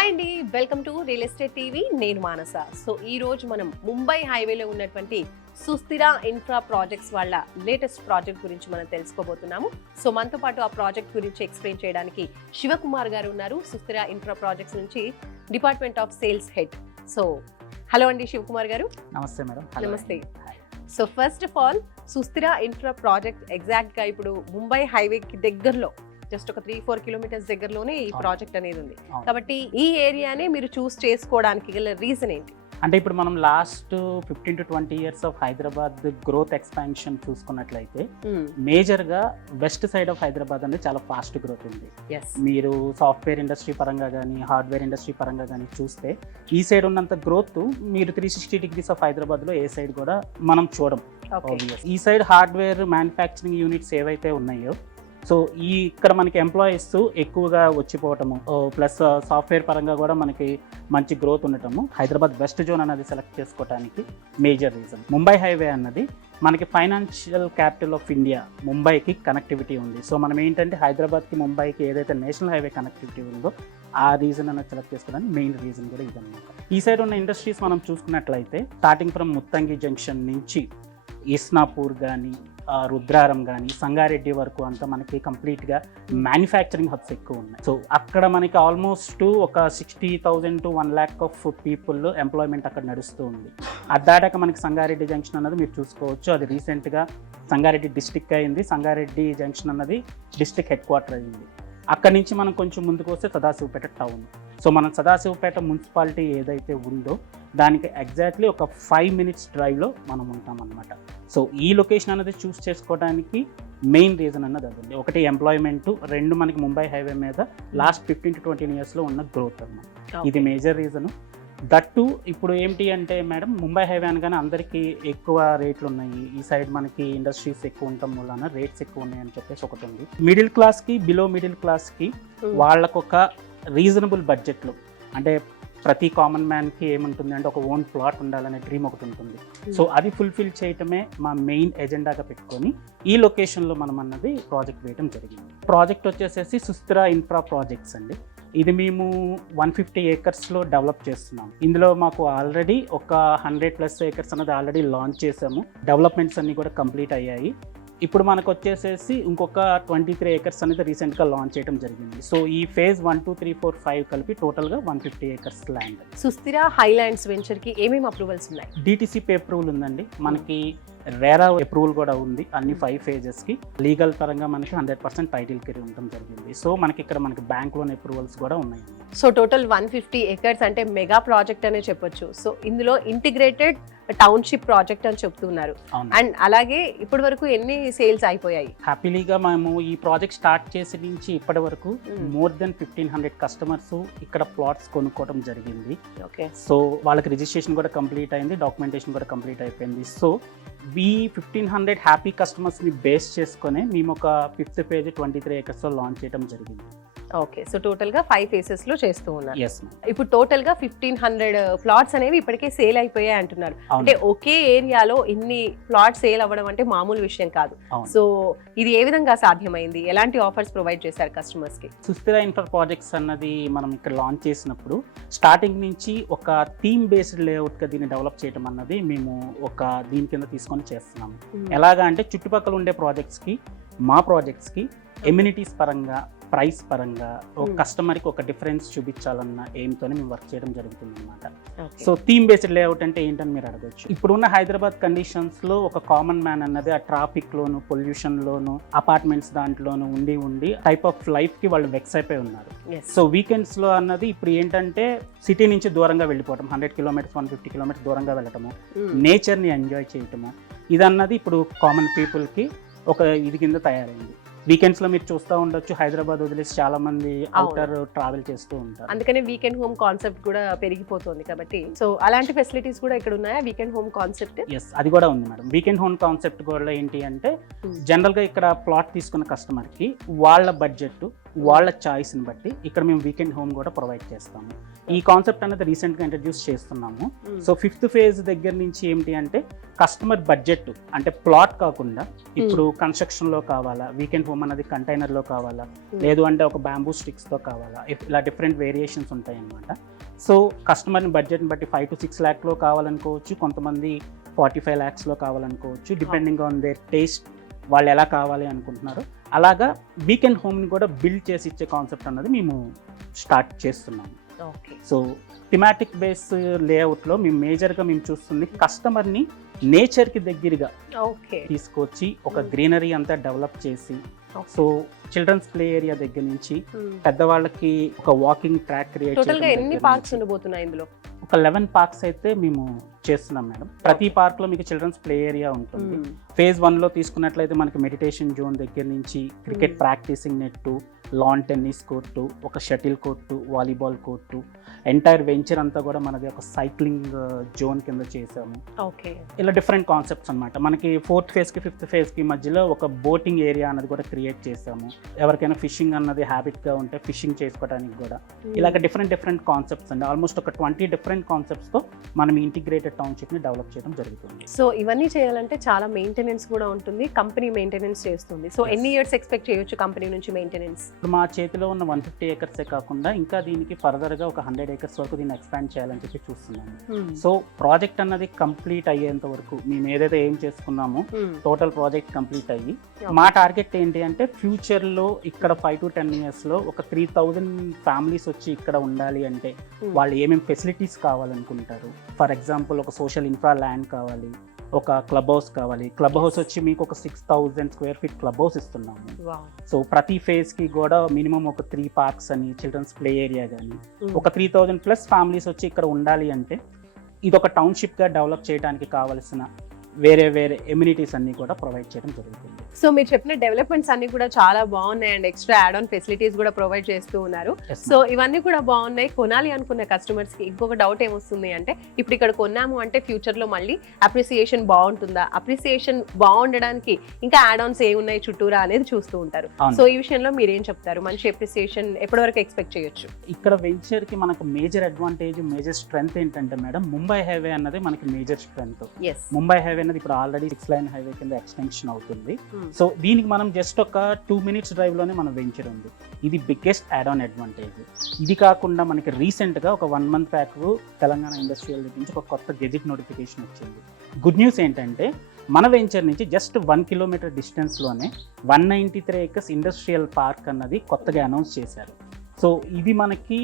Hi అండి, welcome to real estate TV. నేను మానస. So ఈ రోజు మనం ముంబై హైవేలో ఉన్నటువంటి సుస్థిర ఇన్ఫ్రా ప్రాజెక్ట్స్ వాళ్ళ లేటెస్ట్ ప్రాజెక్ట్ గురించి మనం తెలుసుకోబోతున్నాము. సో మనతో పాటు ఆ ప్రాజెక్ట్ గురించి ఎక్స్ప్లెయిన్ చేయడానికి శివకుమార్ గారు ఉన్నారు, సుస్థిర ఇన్ఫ్రా ప్రాజెక్ట్స్ నుంచి department of sales head. So hello అండి శివకుమార్ గారు. నమస్తే మేడం. నమస్తే. సో ఫస్ట్ ఆఫ్ ఆల్, సుస్థిర ఇన్ఫ్రా ప్రాజెక్ట్ ఎగ్జాక్ట్ గా ఇప్పుడు ముంబై హైవేకి దగ్గరలో జస్ట్ ఒక 3-4 కిలోమీటర్స్ దగ్గరలోనే ఈ ప్రాజెక్ట్ అనేది ఉంది. కాబట్టి ఈ ఏరియానే మీరు చూస్ చేసుకోవడానికి గల రీజన్ ఏంటి? అంటే ఇప్పుడు మనం last 15 to 20 years of Hyderabad growth expansion చూసుకున్నట్లయితే మేజర్ గా వెస్ట్ సైడ్ ఆఫ్ హైదరాబాద్ అనేది చాలా ఫాస్ట్ గ్రోత్ ఉంది. మీరు సాఫ్ట్వేర్ ఇండస్ట్రీ పరంగా కానీ హార్డ్వేర్ ఇండస్ట్రీ పరంగా కానీ చూస్తే ఈ సైడ్ ఉన్నంత గ్రోత్ మీరు 360 degrees ఆఫ్ హైదరాబాద్ లో ఏ సైడ్ కూడా మనం చూడం. ఈ సైడ్ హార్డ్వేర్ మ్యానుఫ్యాక్చరింగ్ యూనిట్స్ ఏవైతే ఉన్నాయో, సో ఇక్కడ మనకి ఎంప్లాయీస్ ఎక్కువగా వచ్చిపోవటము, ప్లస్ సాఫ్ట్వేర్ పరంగా కూడా మనకి మంచి గ్రోత్ ఉండటము హైదరాబాద్ వెస్ట్ జోన్ అనేది సెలెక్ట్ చేసుకోవడానికి మేజర్ రీజన్. ముంబై హైవే అన్నది మనకి ఫైనాన్షియల్ క్యాపిటల్ ఆఫ్ ఇండియా, ముంబైకి కనెక్టివిటీ ఉంది. సో మనం ఏంటంటే హైదరాబాద్కి ముంబైకి ఏదైతే నేషనల్ హైవే కనెక్టివిటీ ఉందో ఆ రీజన్ అనేది సెలెక్ట్ చేసుకోవడానికి మెయిన్ రీజన్ కూడా ఇదన్నమాట. ఈ సైడ్ ఉన్న ఇండస్ట్రీస్ మనం చూసుకున్నట్లయితే స్టార్టింగ్ ఫ్రమ్ ముత్తంగి జంక్షన్ నుంచి ఇస్నాపూర్ కానీ, రుద్రారం కానీ, సంగారెడ్డి వరకు అంతా మనకి కంప్లీట్గా మ్యానుఫ్యాక్చరింగ్ హబ్స్ ఎక్కువ ఉన్నాయి. సో అక్కడ మనకి ఆల్మోస్ట్ ఒక 60,000 to 1 lakh of people employment అక్కడ నడుస్తూ ఉంది. అది దాటాక మనకి సంగారెడ్డి జంక్షన్ అన్నది మీరు చూసుకోవచ్చు, అది రీసెంట్గా సంగారెడ్డి డిస్టిక్ అయింది. సంగారెడ్డి జంక్షన్ అన్నది డిస్టిక్ హెడ్ క్వార్టర్ అయింది. అక్కడి నుంచి మనం కొంచెం ముందుకు వస్తే సదాశివపేట టౌన్. సో మనం సదాశివపేట మున్సిపాలిటీ ఏదైతే ఉందో దానికి ఎగ్జాక్ట్లీ ఒక 5 minutes డ్రైవ్లో మనం ఉంటామన్నమాట. సో ఈ లొకేషన్ అనేది చూస్ చేసుకోవడానికి మెయిన్ రీజన్ అన్నది అదండి. ఒకటి ఎంప్లాయ్మెంట్, రెండు మనకి ముంబై హైవే మీద లాస్ట్ 15 to 20 ఇయర్స్లో ఉన్న గ్రోత్ అన్నమాట. ఇది మేజర్ రీజను. దట్టు ఇప్పుడు ఏంటి అంటే మేడం, ముంబై హైవే అనగానే అందరికీ ఎక్కువ రేట్లు ఉన్నాయి, ఈ సైడ్ మనకి ఇండస్ట్రీస్ ఎక్కువ ఉండటం వలన రేట్స్ ఎక్కువ ఉన్నాయని చెప్పేసి ఒకటి ఉంది. మిడిల్ క్లాస్కి, బిలో మిడిల్ క్లాస్కి వాళ్ళకొక రీజనబుల్ బడ్జెట్లో, అంటే ప్రతి కామన్ మ్యాన్కి ఏముంటుంది అంటే ఒక ఓన్ ప్లాట్ ఉండాలనే డ్రీమ్ ఒకటి ఉంటుంది. సో అది ఫుల్ఫిల్ చేయటమే మా మెయిన్ ఎజెండాగా పెట్టుకొని ఈ లొకేషన్లో మనం అన్నది ప్రాజెక్ట్ వేయడం జరిగింది. ప్రాజెక్ట్ వచ్చేసేసి సుస్థిర ఇన్ఫ్రా ప్రాజెక్ట్స్ అండి. ఇది మేము 150 acresలో డెవలప్ చేస్తున్నాం. ఇందులో మాకు ఆల్రెడీ ఒక 100+ acres అనేది ఆల్రెడీ లాంచ్ చేసాము. డెవలప్మెంట్స్ అన్నీ కూడా కంప్లీట్ అయ్యాయి. ఇప్పుడు మనకు వచ్చేసేసి ఇంకొక 23 acres అనేది రీసెంట్గా లాంచ్ చేయడం జరిగింది. సో ఈ ఫేజ్ 1, 2, 3, 4, 5 కలిపి టోటల్గా 150 acres ల్యాండ్. సుస్థిర హైలాండ్స్ వెంచర్కి ఏమేమి అప్రూవల్స్ ఉన్నాయి? DTCP అప్రూవల్ ఉందండి, మనకి రేరా అప్రూవల్ కూడా ఉంది. అన్ని 5 phases లీగల్ పరంగా మనకి 100% టైటిల్ కిరీ ఉండడం జరిగింది. సో మనకి ఇక్కడ మనకి బ్యాంక్ లోన్ అప్రూవల్స్ కూడా ఉన్నాయి. సో టోటల్ 150 acres అంటే మెగా ప్రాజెక్ట్ అనే చెప్పొచ్చు. సో ఇందులో ఇంటిగ్రేటెడ్ టౌన్షిప్ ప్రాజెక్ట్ అని చెప్తున్నారు. అండ్ అలాగే ఇప్పటి వరకు ఎన్ని సేల్స్ అయిపోయాయి? హ్యాపీలీగా మేము ఈ ప్రాజెక్ట్ స్టార్ట్ చేసి నుంచి ఇప్పటి వరకు మోర్ దెన్ 1,500 customers ఇక్కడ ప్లాట్స్ కొనుక్కోవడం జరిగింది. ఓకే. సో వాళ్ళకి రిజిస్ట్రేషన్ కూడా కంప్లీట్ అయింది, డాక్యుమెంటేషన్ కూడా కంప్లీట్ అయిపోయింది. సో ఈ 1,500 హ్యాపీ కస్టమర్స్ని బేస్ చేసుకొని మేము ఒక 5th phase 23 acresలో లాంచ్ చేయడం జరిగింది. ఓకే. సో టోటల్ గా 5 phases లో చేస్తూ ఉన్నారు. Yes, ఇప్పుడు టోటల్ గా 1,500 ప్లాట్స్ అనేవి ఇప్పటికే సేల్ అయిపోయాయి అంటున్నారు. అంటే ఒకే ఏరియాలో ఇన్ని ప్లాట్స్ సేల్ అవ్వడం అంటే మామూలు విషయం కాదు. సో ఇది ఏ విధంగా సాధ్యమైంది? ఎలాంటి ఆఫర్స్ ప్రొవైడ్ చేశారు కస్టమర్స్ కి? సుస్థిర ఇన్ఫ్రా ప్రాజెక్ట్స్ అన్నది మనం ఇక్కడ లాంచ్ చేసినప్పుడు స్టార్టింగ్ నుంచి ఒక థీమ్ బేస్డ్ లేఅవుట్ గా దీన్ని డెవలప్ చేయడం అన్నది మేము ఒక దీని కింద తీసుకొని చేస్తున్నాము. ఎలాగా అంటే చుట్టుపక్కల ఉండే ప్రాజెక్ట్స్ కి, మా ప్రాజెక్ట్స్ కి ఎమ్యూనిటీస్ పరంగా, ప్రైస్ పరంగా ఒక కస్టమర్కి ఒక డిఫరెన్స్ చూపించాలన్న ఎయిమ్తోనే మేము వర్క్ చేయడం జరుగుతుంది అనమాట. సో థీమ్ బేస్డ్ లేఅవుట్ అంటే ఏంటని మీరు అడగచ్చు. ఇప్పుడున్న హైదరాబాద్ కండిషన్స్లో ఒక కామన్ మ్యాన్ అన్నది ఆ ట్రాఫిక్లోను, పొల్యూషన్లోను, అపార్ట్మెంట్స్ దాంట్లోనూ ఉండి టైప్ ఆఫ్ లైఫ్కి వాళ్ళు వెక్స్ అయిపోయి ఉన్నారు. సో వీకెండ్స్లో అన్నది ఇప్పుడు ఏంటంటే సిటీ నుంచి దూరంగా వెళ్ళిపోవటం, 100 kilometers 150 kilometers దూరంగా వెళ్ళటము, నేచర్ని ఎంజాయ్ చేయటము, ఇదన్నది ఇప్పుడు కామన్ పీపుల్కి ఒక ఇది కింద తయారైంది. వీకెండ్స్ లో మీరు చూస్తూ ఉండొచ్చు, హైదరాబాద్ వదిలేసి చాలా మంది అవుటర్ ట్రావెల్ చేస్తూ ఉంటారు. అందుకనే వీకెండ్ హోమ్ కాన్సెప్ట్ కూడా పెరిగిపోతుంది కాబట్టి, సో అలాంటి ఫెసిలిటీస్ కూడా ఇక్కడ ఉన్నాయా? Weekend home concept? ఎస్, అది కూడా ఉంది మేడం. వీకెండ్ హోమ్ కాన్సెప్ట్ కూడా ఏంటి అంటే జనరల్ గా ఇక్కడ ప్లాట్ తీసుకున్న కస్టమర్ కి వాళ్ళ బడ్జెట్, వాళ్ళ చాయిస్ని బట్టి ఇక్కడ మేము వీకెండ్ హోమ్ కూడా ప్రొవైడ్ చేస్తాము. ఈ కాన్సెప్ట్ అనేది రీసెంట్ గా ఇంట్రడ్యూస్ చేస్తున్నాము. సో 5th ఫేజ్ దగ్గర నుంచి ఏంటి అంటే కస్టమర్ బడ్జెట్ అంటే ప్లాట్ కాకుండా ఇప్పుడు కన్స్ట్రక్షన్ లో కావాలా, వీకెండ్ హోమ్ అనేది కంటైనర్ లో కావాలా, లేదు అంటే ఒక బ్యాంబూ స్టిక్స్ తో కావాలా, ఇలా డిఫరెంట్ వేరియేషన్స్ ఉంటాయి అన్నమాట. సో కస్టమర్ బడ్జెట్ని బట్టి 5 to 6 lakhs లో కావాలనుకోవచ్చు, కొంతమంది 45 lakhs లో కావాలనుకోవచ్చు, డిపెండింగ్ ఆన్ దేర్ టేస్ట్, వాళ్ళు ఎలా కావాలి అనుకుంటున్నారు. అలాగా వీకెండ్ హోమ్ని కూడా బిల్డ్ చేసి ఇచ్చే కాన్సెప్ట్ అన్నది మేము స్టార్ట్ చేస్తున్నాము. సో థిమాటిక్ బేస్ లేఅవుట్లో మేము మేజర్గా మేము చూస్తుంది కస్టమర్ని నేచర్కి దగ్గరగా తీసుకొచ్చి ఒక గ్రీనరీ అంతా డెవలప్ చేసి, సో చిల్డ్రన్స్ ప్లే ఏరియా దగ్గర నుంచి పెద్దవాళ్ళకి ఒక వాకింగ్ ట్రాక్ క్రియేట్ చేయడం, ఒక 11 పార్క్స్ అయితే మేము చేస్తున్నాం మేడం. ప్రతి పార్క్ లో మీకు చిల్డ్రన్స్ ప్లే ఏరియా ఉంటుంది. ఫేజ్ 1 లో తీసుకున్నట్లయితే మనకి మెడిటేషన్ జోన్ దగ్గర నుంచి cricket practising net, lawn tennis court, ఒక shuttle court, volleyball court, entire venture అంతా కూడా మనది ఒక సైక్లింగ్ జోన్ కింద చేసాము. ఇలా డిఫరెంట్ కాన్సెప్ట్స్ అన్నమాట. మనకి 4th ఫేజ్ కి 5th ఫేజ్ కి మధ్యలో ఒక బోటింగ్ ఏరియా అన్నది కూడా క్రియేట్ చేసాము. ఎవరికైనా ఫిషింగ్ అన్నది హ్యాబిట్ గా ఉంటే ఫిషింగ్ చేసుకోవడానికి కూడా ఇలాగ డిఫరెంట్ కాన్సెప్ట్స్ అండి. ఆల్మోస్ట్ ఒక 20 డిఫరెంట్ కాన్సెప్ట్స్ తో మనం ఇంటిగ్రేటెడ్ టౌన్షిప్ ని డెవలప్ చేయడం జరుగుతుంది. సో ఇవన్నీ చేయాలంటే చాలా మెయింటెనెన్స్ కూడా ఉంటుంది, కంపెనీ మెయింటెనెన్స్ చేస్తుంది. సో ఎన్ని ఇయర్స్ ఎక్స్పెక్ట్ చేయొచ్చు కంపెనీ నుంచి మెయింటెనెన్స్? ఇప్పుడు మా చేతిలో ఉన్న 150 acres కాకుండా ఇంకా దీనికి ఫర్దర్ గా ఒక 100 acres వరకు దీన్ని ఎక్స్పాండ్ చేయాలని చెప్పి చూస్తున్నాము. సో ప్రాజెక్ట్ అన్నది కంప్లీట్ అయ్యేంత వరకు మేము ఏదైతే ఏం చేసుకున్నామో టోటల్ ప్రాజెక్ట్ కంప్లీట్ అయ్యి మా టార్గెట్ ఏంటి అంటే ఫ్యూచర్ లో ఇక్కడ 5 to 10 years లో ఒక 3000 ఫ్యామిలీస్ వచ్చి ఇక్కడ ఉండాలి అంటే వాళ్ళు ఏమేమి ఫెసిలిటీస్ కావాలనుకుంటారు. ఫర్ ఎగ్జాంపుల్ ఒక సోషల్ ఇన్ఫ్రా ల్యాండ్ కావాలి, ఒక క్లబ్ హౌస్ కావాలి. క్లబ్ హౌస్ వచ్చి మీకు ఒక 6000 square feet క్లబ్ హౌస్ ఇస్తున్నాము. సో ప్రతి ఫేజ్ కి కూడా మినిమం ఒక 3 పార్క్స్ అని, చిల్డ్రన్స్ ప్లే ఏరియా కానీ, ఒక 3000+ ఫ్యామిలీస్ వచ్చి ఇక్కడ ఉండాలి అంటే ఇది ఒక టౌన్షిప్ గా డెవలప్ చేయడానికి కావాల్సిన వేరే ఎమ్యూనిటీస్ అన్ని కూడా ప్రొవైడ్ చేయడం జరుగుతుంది. సో మీరు చెప్పిన డెవలప్మెంట్స్ అన్ని కూడా చాలా బాగున్నాయి and extra add on facilities కూడా ప్రొవైడ్ చేస్తూ ఉన్నారు. సో ఇవన్నీ కూడా బాగున్నాయి. కొనాలి అనుకున్న కస్టమర్స్ కి ఇంకొక డౌట్ ఏమొస్తుంది అంటే ఇప్పుడు ఇక్కడ కొన్నాము అంటే ఫ్యూచర్ లో మళ్ళీ అప్రిసియేషన్ బాగుంటుందా, అప్రిసియేషన్ బాగుండడానికి ఇంకా యాడ్ ఆన్స్ ఏమున్నాయి చుట్టూరా అనేది చూస్తూ ఉంటారు. సో ఈ విషయంలో మీరు ఏం చెప్తారు? మంచి అప్రిసియేషన్ ఎప్పటి వరకు ఎక్స్పెక్ట్ చేయొచ్చు? ఇక్కడ వెంచర్ కి మనకు మేజర్ అడ్వాంటేజ్, మేజర్ స్ట్రెంగ్త్ ఏంటంటే మేడం, ముంబై హైవే అన్నది మనకి మేజర్ స్ట్రెంగ్త్. ముంబై హైవే అనేది ఇప్పుడు ఆల్రెడీ 6-lane హైవే కింద ఎక్స్టెన్షన్ అవుతుంది. సో దీనికి మనం జస్ట్ ఒక 2 minutes డ్రైవ్ లోనే మన వెంచర్ ఉంది. ఇది బిగ్గెస్ట్ యాడ్ ఆన్ అడ్వాంటేజ్. ఇది కాకుండా మనకి రీసెంట్ గా ఒక 1 month బ్యాక్ తెలంగాణ ఇండస్ట్రియల్ నుంచి ఒక కొత్త గెజిట్ నోటిఫికేషన్ వచ్చింది. గుడ్ న్యూస్ ఏంటంటే మన వెంచర్ నుంచి జస్ట్ 1 kilometer డిస్టెన్స్ లోనే 193 acres ఇండస్ట్రియల్ పార్క్ అన్నది కొత్తగా అనౌన్స్ చేశారు. సో ఇది మనకి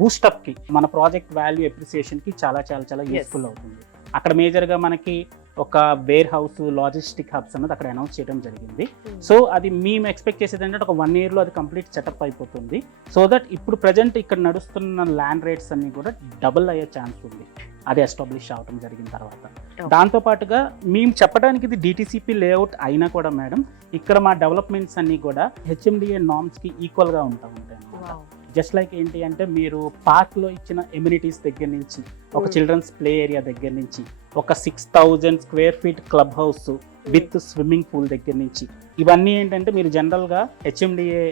బూస్టప్ కి, మన ప్రాజెక్ట్ వాల్యూ అప్రిసియేషన్ కి చాలా చాలా చాలా యూస్ఫుల్ అవుతుంది. అక్కడ మేజర్గా మనకి ఒక వేర్ హౌస్, లాజిస్టిక్ హబ్స్ అన్నది అక్కడ అనౌన్స్ చేయడం జరిగింది. సో అది మేము ఎక్స్పెక్ట్ చేసేది ఏంటంటే ఒక 1 year లో అది కంప్లీట్ సెటప్ అయిపోతుంది. సో దట్ ఇప్పుడు ప్రజెంట్ ఇక్కడ నడుస్తున్న ల్యాండ్ రేట్స్ అన్ని కూడా డబుల్ అయ్యే ఛాన్స్ ఉంది అది ఎస్టాబ్లిష్ అవడం జరిగిన తర్వాత. దాంతోపాటుగా మేము చెప్పడానికి ఇది డిటిసిపి లేఅవుట్ అయినా కూడా మేడం, ఇక్కడ మా డెవలప్మెంట్స్ అన్ని కూడా HMDA నార్మ్స్కి ఈక్వల్గా ఉంటాయి అన్నమాట. జస్ట్ లైక్ ఏంటి అంటే మీరు పార్క్లో ఇచ్చిన ఎమ్యూనిటీస్ దగ్గర నుంచి, ఒక చిల్డ్రన్స్ ప్లే ఏరియా దగ్గర నుంచి, ఒక 6000 square feet club house with swimming pool దగ్గర నుంచి, ఇవన్నీ ఏంటంటే మీరు జనరల్గా HMDA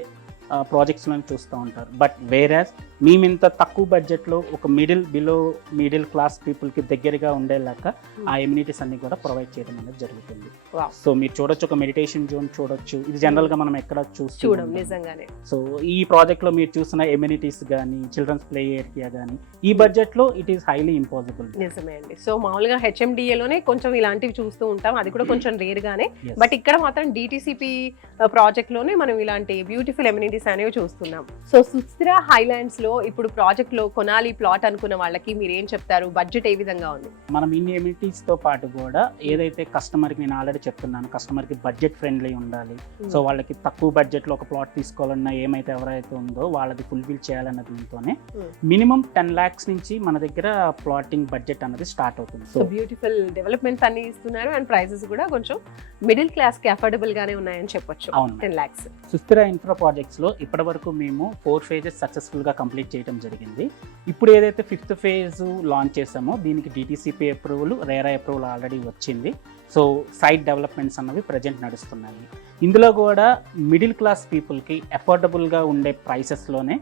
ప్రాజెక్ట్స్లో చూస్తూ ఉంటారు. బట్ వేరాస్ మేము ఇంత తక్కువ బడ్జెట్లో ఒక బిలో మిడిల్ క్లాస్ పీపుల్కి దగ్గరగా ఉండేలాగా ఆ ఎమ్యూనిటీస్ అన్ని కూడా ప్రొవైడ్ చేయడం అనేది జరుగుతుంది. సో మీరు చూడొచ్చు, ఒక మెడిటేషన్ జోన్ చూడొచ్చు. ఇది జనరల్గా మనం ఎక్కడ చూస్తాం నిజంగానే. సో ఈ ప్రాజెక్ట్లో మీరు చూసిన ఎమ్యూనిటీస్ కానీ, చిల్డ్రన్స్ ప్లే ఏరియా కానీ ఈ బడ్జెట్లో ఇట్ ఈస్ హైలీ ఇంపాసిబుల్. నిజమే అండి. సో మామూలుగా HMDAలోనే కొంచెం ఇలాంటివి చూస్తూ ఉంటాం, అది కూడా కొంచెం రేర్ గానే. బట్ ఇక్కడ మాత్రం DTCP ప్రాజెక్ట్ లోనే మనం ఇలాంటి బ్యూటిఫుల్ ఎమ్యూనిటీస్ అనేవి చూస్తున్నాం. సో సుస్థిర హైలాండ్స్ లో ఇప్పుడు ప్రాజెక్ట్ లో కొనాలి ప్లాట్ అనుకున్న వాళ్ళకి మీరు ఏం చెప్తారు? బడ్జెట్ ఏ విధంగా ఉంది? మనం ఇన్ని ఎమ్యూనిటీస్ తో పాటు కూడా ఏదైతే కస్టమర్ కి, నేను ఆల్రెడీ చెప్తున్నాను, కస్టమర్ కి బడ్జెట్ ఫ్రెండ్లీ ఉండాలి. సో వాళ్ళకి తక్కువ బడ్జెట్ లో ఒక ప్లాట్ తీసుకోవాలన్నా ఏమైతే ఎవరైతే ఉందో వాళ్ళది ఫుల్ఫిల్ చేయాలన్న దీంతోనే మినిమం 10 lakhs నుంచి మన దగ్గర ప్లాటింగ్ బడ్జెట్ అనేది స్టార్ట్ అవుతుంది. సో బ్యూటిఫుల్ డెవలప్మెంట్స్ అన్ని ఇస్తున్నారు అండ్ ప్రైసెస్ కూడా కొంచెం మిడిల్ క్లాస్ కి అఫోర్డబుల్ గానే ఉన్నాయని చెప్పొచ్చు. 10 lakhs. సుస్థిర ఇన్ఫ్రా ప్రాజెక్ట్స్ లో ఇప్పటి వరకు మేము 4 phases సక్సెస్ఫుల్ గా కంప్లీట్ చేయడం జరిగింది. ఇప్పుడు ఏదైతే 5th phase లాంచ్ చేసామో దీనికి DTCP approval, RERA approval already వచ్చింది. సో సైట్ డెవలప్మెంట్స్ అన్నవి ప్రజెంట్ నడుస్తున్నాయి. ఇందులో కూడా మిడిల్ క్లాస్ పీపుల్కి అఫోర్డబుల్గా ఉండే ప్రైసెస్లోనే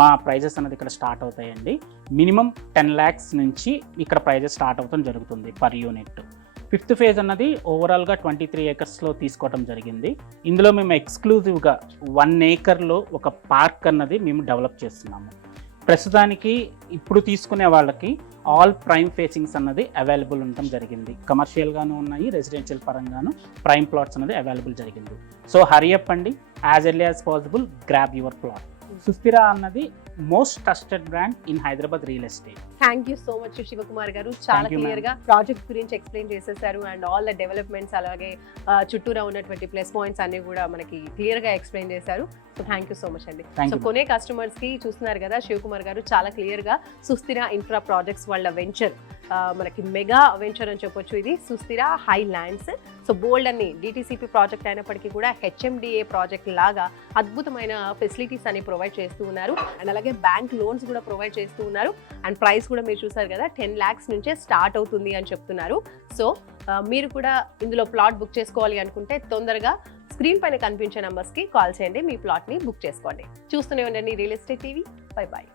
మా ప్రైజెస్ అనేది ఇక్కడ స్టార్ట్ అవుతాయండి. మినిమం 10 lakhs నుంచి ఇక్కడ ప్రైజెస్ స్టార్ట్ అవడం జరుగుతుంది పర్ యూనిట్. 5th phase అన్నది ఓవరాల్గా 23 acresలో తీసుకోవడం జరిగింది. ఇందులో మేము ఎక్స్క్లూజివ్గా 1 acreలో ఒక పార్క్ అన్నది మేము డెవలప్ చేస్తున్నాము. ప్రస్తుతానికి ఇప్పుడు తీసుకునే వాళ్ళకి ఆల్ ప్రైమ్ ఫేసింగ్స్ అన్నది అవైలబుల్ ఉండడం జరిగింది. కమర్షియల్గాను ఉన్నాయి, రెసిడెన్షియల్ పరంగాను ప్రైమ్ ప్లాట్స్ అన్నది అవైలబుల్ జరిగింది. సో హరీ అప్ అండి, as early as possible grab your plot. Susthira అన్నది most trusted brand in Hyderabad real estate. Thank you so much Shivakumar garu, చాలా క్లియర్ గా ప్రాజెక్ట్ గురించి ఎక్స్ప్లెయిన్ చేసేసారు అండ్ ఆల్ ద డెవలప్మెంట్స్ అలాగే చుట్టూరా ఉన్నటువంటి ప్లస్ పాయింట్స్ అన్ని కూడా మనకి క్లియర్ గా ఎక్స్ప్లెయిన్ చేశారు. So thank you so much అండి. సో కొనే కస్టమర్స్ కి చూస్తున్నారు కదా, శివకుమార్ గారు చాలా క్లియర్ గా సుస్థిర ఇన్ఫ్రా ప్రాజెక్ట్స్ వాళ్ళ వెంచర్, మనకి మెగా వెంచర్ అని చెప్పొచ్చు ఇది, సుస్థిర హై ల్యాండ్స్. సో బోల్డ్ అన్ని డిటిసిపి ప్రాజెక్ట్ అయినప్పటికీ కూడా హెచ్ఎండిఏ ప్రాజెక్ట్ లాగా అద్భుతమైన ఫెసిలిటీస్ అని ప్రొవైడ్ చేస్తూ ఉన్నారు అండ్ అలాగే బ్యాంక్ లోన్స్ కూడా ప్రొవైడ్ చేస్తూ ఉన్నారు. అండ్ ప్రైస్ కూడా మీరు చూసారు కదా, 10 lakhs నుంచే స్టార్ట్ అవుతుంది అని చెప్తున్నారు. సో మీరు కూడా ఇందులో ప్లాట్ బుక్ చేసుకోవాలి అనుకుంటే తొందరగా స్క్రీన్ పైన కనిపించే నంబర్స్కి కాల్ చేయండి, మీ ప్లాట్ని బుక్ చేసుకోండి. చూస్తూనే ఉండండి real estate TV. Bye bye.